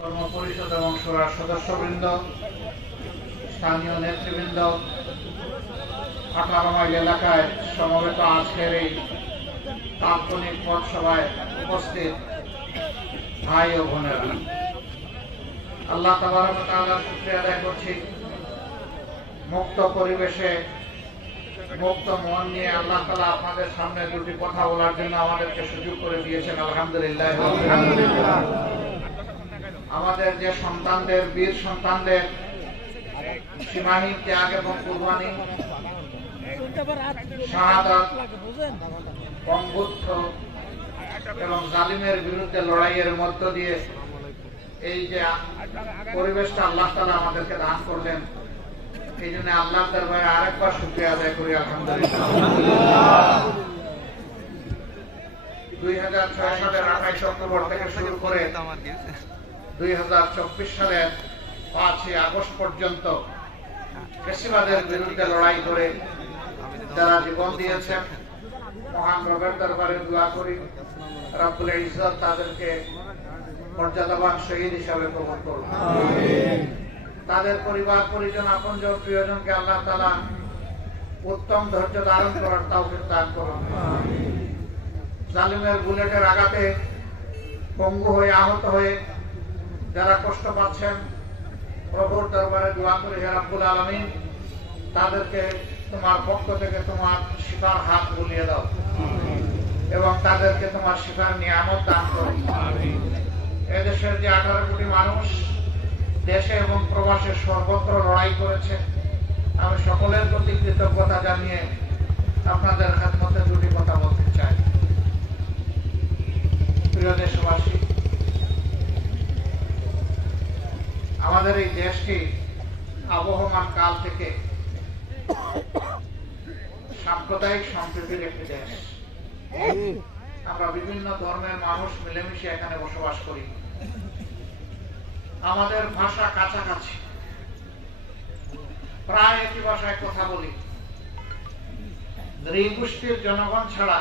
কর্ম পরিষদ এবং সুরার সদস্যবৃন্দ, স্থানীয় নেতৃবৃন্দ, 18 মাইল এলাকায় সমবেত আজকের এই তাৎক্ষণিক পথসভায় উপস্থিত ভাই ও বোনেরা, আল্লাহ তাবারক ওয়া তাআলার শুকরিয়া আদায় করছি। মুক্ত পরিবেশে মুক্ত মন নিয়ে আল্লাহ তাআলা আপনাদের সামনে দুটি কথা বলার জন্য আমাদেরকে সুযোগ করে দিয়েছেন। আলহামদুলিল্লাহ। আমাদের যে সন্তানদের, বীর সন্তানদের সীমাহীন ত্যাগ এবং কুরবানি, শাহাদাত, বঙ্গবন্ধ এবং জালিমের বিরুদ্ধে লড়াইয়ের মধ্য দিয়ে এই যে পরিবেশটা আল্লাহ তাআলা আমাদেরকে দান করলেন, এই জন্য আল্লাহ দরবারে আরেকবার শুকরিয়া আদায় করি। আলহামদুলিল্লাহ। 2006 সালের 28 অক্টোবর থেকে শুরু করে 2024 সালের 5 আগস্ট পর্যন্ত ফ্যাসিবাদের বিরুদ্ধে লড়াই করে যারা জীবন দিয়েছেন, মহান রবের দরবারে দোয়া করি রব্বুল ইজ্জত তাদেরকে মর্যাদাবান শহীদ হিসাবে কবুল করুন। তাদের পরিবার পরিজন, আপনজন, প্রিয়জনকে আল্লাহ তাআলা উত্তম ধৈর্য ধারণ করার তৌফিক দান করুন। জালিমের বুলেটের আঘাতে পঙ্গু হয়ে, আহত হয়ে যারা কষ্ট পাচ্ছেন, প্রভুর দরবারে দোয়া করি হে রব্বুল আলামিন তাদেরকে তোমার পক্ষ থেকে তোমার শিফার হাত বুলিয়ে দাও এবং তাদেরকে তোমার শিফার নিয়ামত দান করো। এদেশের যে 18 কোটি মানুষ দেশে এবং প্রবাসে সর্বত্র লড়াই করেছে, আমি সকলের প্রতি কৃতজ্ঞতা জানিয়ে আপনাদের খেদমতে দুটি কথা বলতে চাই। প্রিয় দেশবাসী, আমাদের এই দেশটি আবহমান কাল থেকে সাম্প্রদায়িক সম্প্রীতির একটি দেশ। আমরা বিভিন্ন ধর্মের মানুষ মিলেমিশে এখানে বসবাস করি। আমাদের ভাষা কাছাকাছি, প্রায় একই ভাষায় কথা বলি। নৃগোষ্ঠীর জনগণ ছাড়া